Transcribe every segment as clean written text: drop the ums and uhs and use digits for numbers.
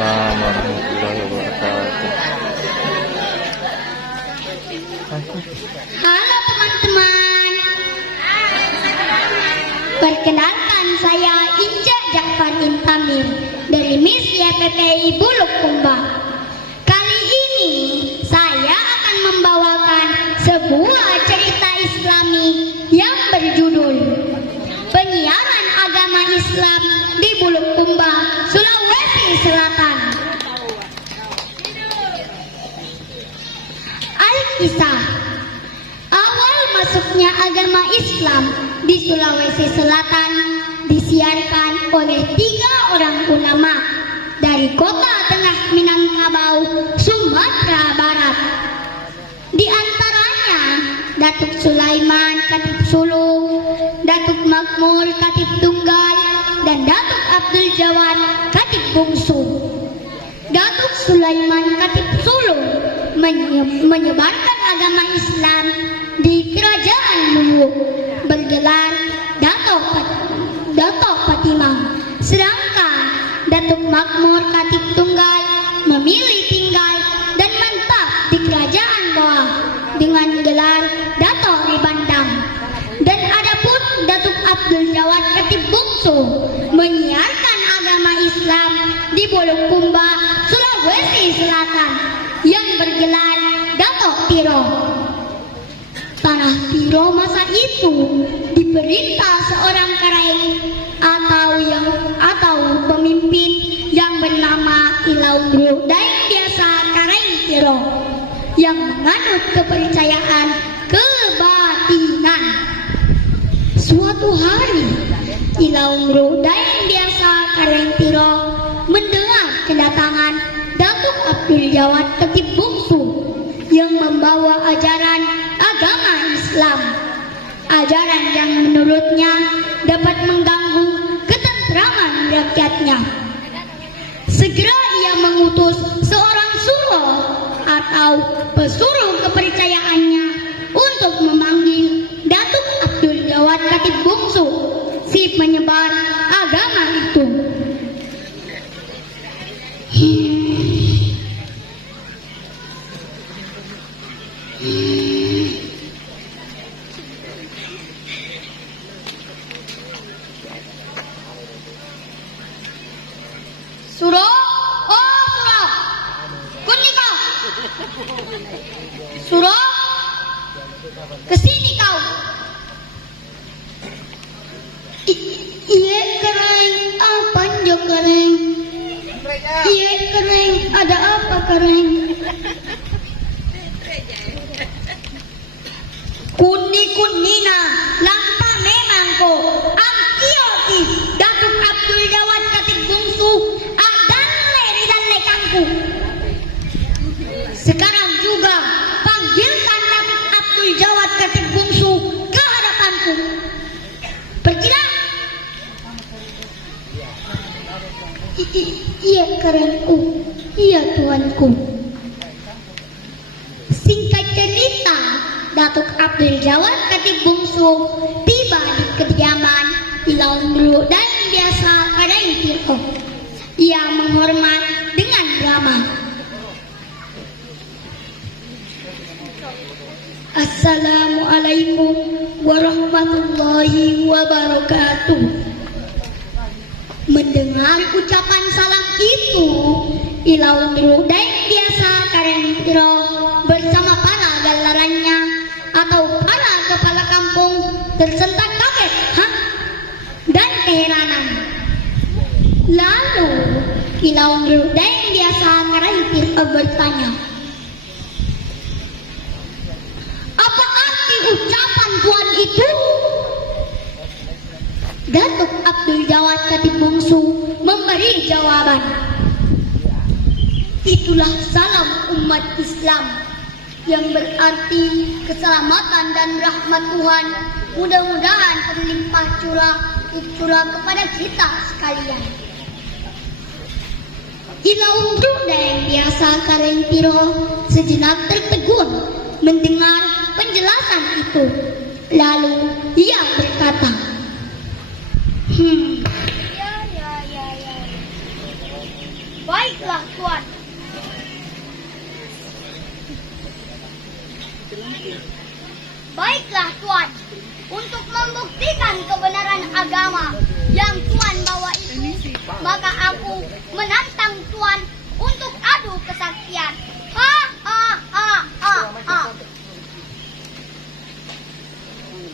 Waalaikumsalam warahmatullahi wabarakatuh. Halo teman-teman. Perkenalkan, saya Inja Jafar Intamir dari Miss YPPI Bulukumba. Kali ini saya akan membawakan sebuah cerita Islami yang berjudul Penyiaran Agama Islam di Bulukumba, Sulawesi Selatan. Al-Kisah. Awal masuknya agama Islam di Sulawesi Selatan disiarkan oleh 3 orang ulama dari kota Tengah Minangkabau, Sumatera Barat. Di antaranya Datuk Sulaiman Khatib Sulu, Datuk Makmur Khatib Tunggal, dan Datuk Abdul Jawad Khatib Bungsu. Datuk Sulaiman Khatib Sulu menyebarkan agama Islam di Kerajaan Luwu bergelar Dato' Patimang, sedangkan Datuk Makmur Khatib Tunggal memilih tinggal dan menetap di Kerajaan Goa dengan gelar Dato' Ribandang. Dan adapun Datuk Abdul Jawad Khatib Bungsu menyiarkan agama Islam di Bulukumba, Sulawesi Selatan yang bergelar Dato' Tiro. Tanah Tiro masa itu diperintah seorang karaeng atau pemimpin yang bernama Ilaungru dan biasa Karaeng Tiro yang menganut kepercayaan kebatinan. Suatu hari Ilaungru dan biasa Karaeng Tiro mendengar kedatangan Datuk Abdul Jawad Khatib Bungsu yang membawa ajaran agama Islam, ajaran yang menurutnya dapat mengganggu ketentraman rakyatnya. Segera ia mengutus seorang suruh atau pesuruh kepercayaannya untuk memanggil Datuk Abdul Jawad Khatib Bungsu, si penyebar agama itu. Suruh, kuning kau. Suruh, kesini kau. Iya kering, apa jo kering? Iya kering, ada apa kering? Kunina, lampa memang ko. Ang kioti, Datuk Abdul Jawad Khatib Bungsu, dalle kangku. Sekarang juga panggilkan Datuk Abdul Jawad Khatib Bungsu ke hadapanku. Pergilah. Iya karenku, iya tuanku. Singkat cerita, Datuk Abdul Jawad Khatib Bungsu tiba di kediaman Ilaungru dan biasa Karaeng Tiro. Ia menghormat dengan ramah. Assalamualaikum warahmatullahi wabarakatuh. Mendengar ucapan salam itu, Ilaungru dan biasa Karaeng Tiro bersama para galarannya atau para kepala kampung tersentak kaget dan keheranan. Lalu Ilaungru dan biasa Karaeng Tiro bertanya, apa arti ucapan tuan itu? Datuk Abdul Jawad Khatib Bungsu memberi jawaban, itulah salam umat Islam yang berarti keselamatan dan rahmat Tuhan mudah-mudahan terlimpah curah kepada kita sekalian. Ilaungru dan biasa Karaeng Tiro sejenak tertegun mendengar penjelasan itu. Lalu ia berkata, Baiklah Tuan. Baiklah Tuan, untuk membuktikan kebenaran agama yang Tuan bawa itu, maka aku menantang Tuan untuk adu kesaktian. Ha ha ha ha ha.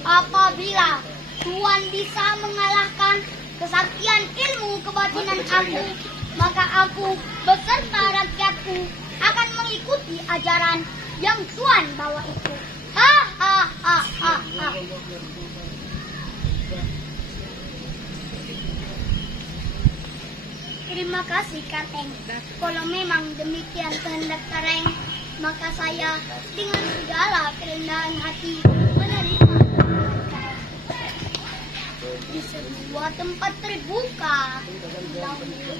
Apabila Tuan bisa mengalahkan kesaktian ilmu kebatinan aku, maka aku beserta rakyatku akan mengikuti ajaran yang Tuan bawa itu. Ha ha ha ha ha. Terima kasih Kateng. Kalau memang demikian kehendak Kareng, maka saya dengan segala kerendahan hati menerima. Di sebuah tempat terbuka,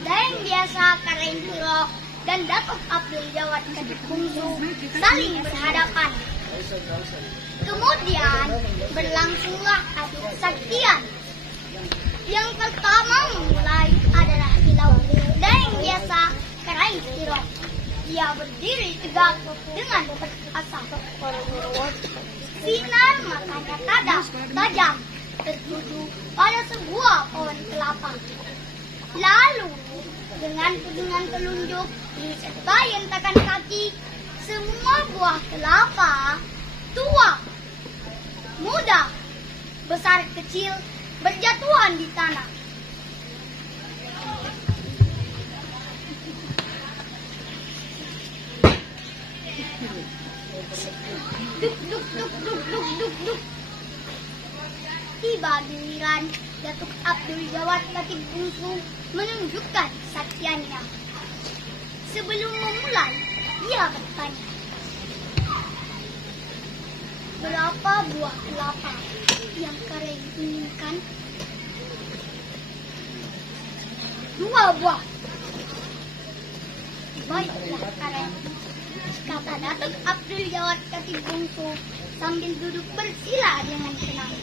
yang biasa Kareng Turo dan Datuk Abdul Jawad Kadip Bungsu saling berhadapan. Kemudian berlangsunglah adu kesaktian. Yang pertama memulai adalah yang biasa Kareng Turo. Ia berdiri tegak dengan perkasa. Sinar matanya tajam tertuju pada sebuah pohon kelapa. Lalu dengan tudingan telunjuk disertai hentakan kaki, semua buah kelapa, tua, muda, besar kecil, berjatuhan di tanah. Duk duk duk duk duk duk duk. Tiba giliran Datuk Abdul Jawad Kadip Bungsu menunjukkan kesaktiannya. Sebelum memulai, ia bertanya, berapa buah kelapa yang Kareng inginkan? 2 buah. Baiklah Kareng, kata Datuk Abdul Jawad Kadip Bungsu sambil duduk bersila dengan tenang.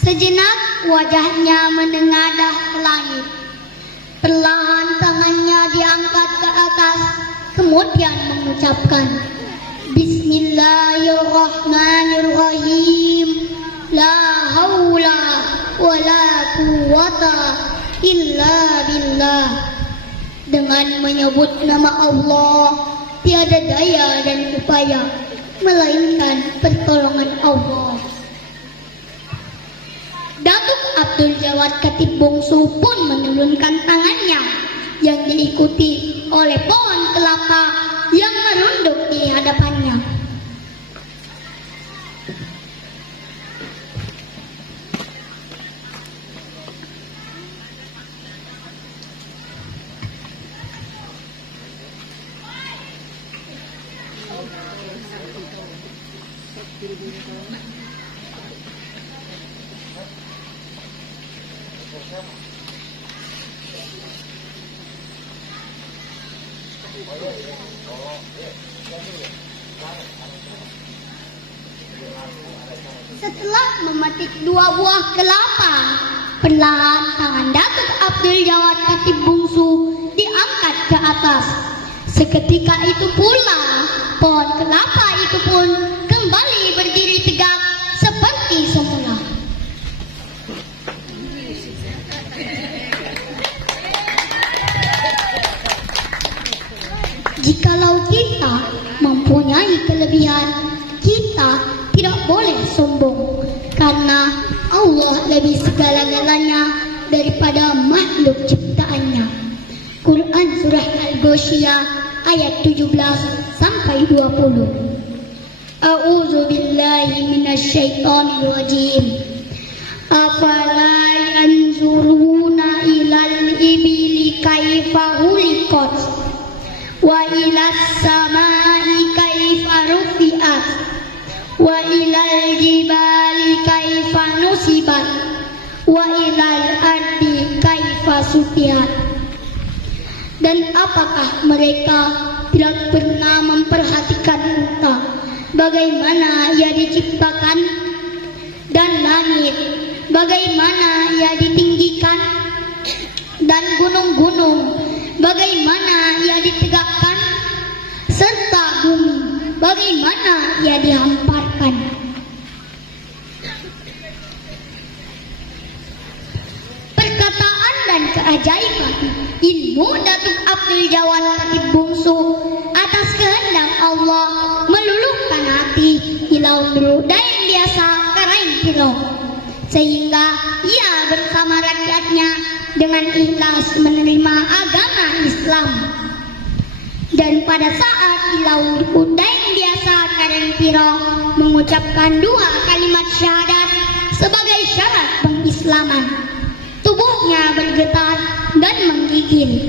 Sejenak wajahnya menengadah ke langit. Perlahan tangannya diangkat ke atas, kemudian mengucapkan, Bismillahirrahmanirrahim. La haula wa la quwwata illa billah. Dengan menyebut nama Allah, tiada daya dan upaya melainkan pertolongan Allah. Datuk Abdul Jawad Kadip Bungsu pun menurunkan tangannya yang diikuti oleh pohon kelapa yang merunduk di hadapannya. Setelah memetik 2 buah kelapa, perlahan tangan Datuk Abdul Jawad Kadip Bungsu diangkat ke atas. Seketika itu pula, pohon kelapa itu pun kembali berdiri tegak seperti semula. Jikalau kita mempunyai kelebihan, kita tidak boleh sombong, karena Allah lebih segala-galanya daripada makhluk ciptaannya. Quran Surah Al-Ghasyiyah ayat 17 sampai 20. A'udzu billahi minasyaitonir rajim. Afala yanzuruna ilal ibili kaifa huliqat wa ilas samai kaifa rufi'at wa ilal jibali kaifa nusibat wa ilal ardi kaifa sutihat. Dan apakah mereka tidak pernah memperhatikan unta, bagaimana ia diciptakan, dan langit bagaimana ia ditinggikan? dan gunung-gunung, bagaimana ia ditegakkan, serta bumi, bagaimana ia dihamparkan. Perkataan dan keajaiban ilmu Datuk Abdul Jawad Khatib Bungsu atas kehendak Allah meluluhkan hati Ilau Nuru Daeng biasa Karaeng Piro, sehingga ia bersama rakyatnya dengan ikhlas menerima agama Islam. Dan pada saat Ilau Nuru Daeng biasa Karaeng Piro mengucapkan 2 kalimat syahadat sebagai syarat pengislaman, tubuhnya bergetar dan menggigil.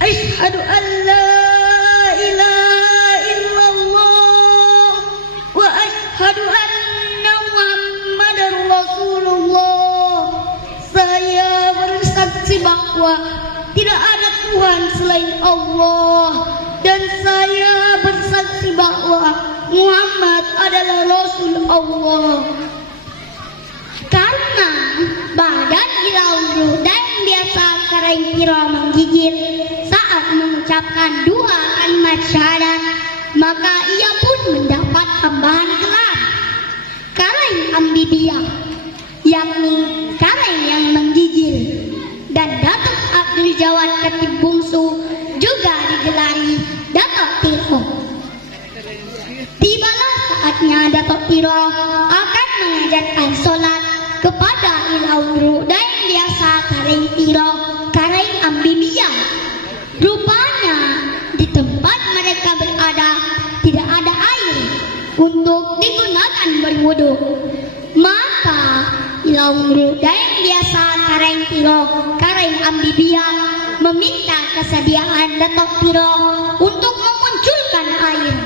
Asyhadu an la ilaha illallah wa asyhadu anna Muhammadar Rasulullah. Saya bersaksi bahwa tidak ada Tuhan selain Allah, dan saya bersaksi bahwa Muhammad adalah Rasul Allah. Karena badan Ilau Nuru Daeng biasa Karaeng Piro menggigil saat mengucapkan 2 kalimat syahadat, maka ia pun mendapat tambahan gelar Karaeng Ambibiyah, yakni Karaeng yang menggigil. Dan Datuk Abdul Jawad Khatib Bungsu juga digelari Datuk Tiro. Tibalah saatnya Datuk Tiro akan mengajarkan solat kepada Ilau Nuru Daeng biasa Karaeng Piro Karaeng Ambibiyah. Rupanya di tempat mereka berada tidak ada air untuk digunakan berwudu. Maka Ilau Nuru Daeng biasa Karaeng Piro Karaeng Ambibiyah meminta kesediaan Datuk Tiro untuk memunculkan air.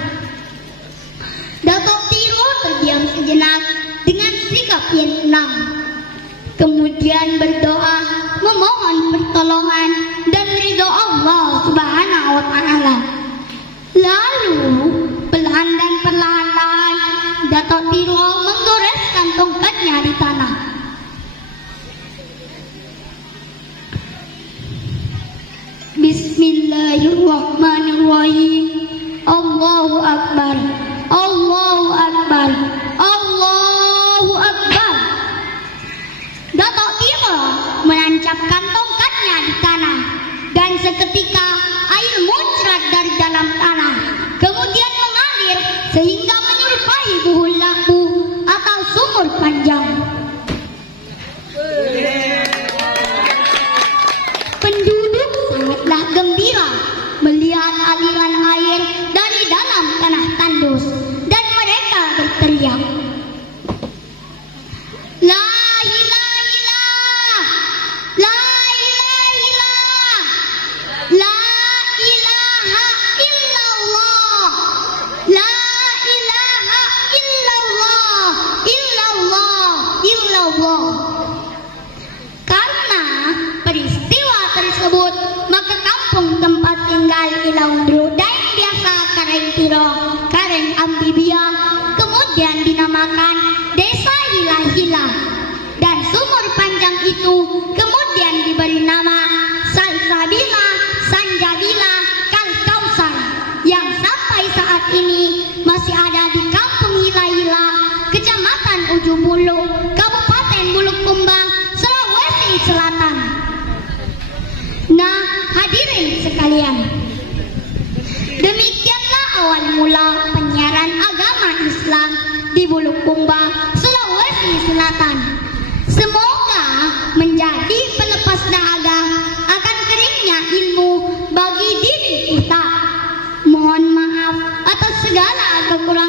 Datuk Tiro terdiam sejenak dengan sikap yang tenang, kemudian berdoa memohon pertolongan dan ridho Allah Subhanahu wa Ta'ala. Lalu pelan dan perlahan-lahan Datuk Tiro menggoreskan tongkatnya di tanah. Bismillahirrahmanirrahim. Allahu Akbar, Allahu Akbar, Allahu Akbar. Datuk Tiro menancapkan tongkatnya di tanah, dan seketika air muncrat dari dalam tanah, kemudian mengalir sehingga menyerupai buhul lampu atau sumur panjang. Penduduk sangatlah gembira melihat aliran air dari dalam tanah tandus, dan mereka berteriak, La ilaha illallah, La ilaha illallah, La ilaha illallah, La ilaha illallah, illallah, illallah. Karena peristiwa tersebut, maka kampung tempat tinggal Ilau Nuru Daeng biasa Karaeng Piro Karaeng Ambibiyah kemudian dinamakan Desa Hila-Hila, dan sumur panjang itu kemudian diberi nama Salsabila Sanjabila Kalkausar, yang sampai saat ini masih ada di kampung Hila-Hila, Kecamatan Ujung Bulu, Kabupaten Bulukumba, Sulawesi Selatan. Nah, hadirin sekalian, demikianlah awal mula penyiaran agama Islam di Bulukumba, Sulawesi Selatan. Semoga menjadi pelepas dahaga akan keringnya ilmu bagi diri kita. Mohon maaf atas segala kekurangan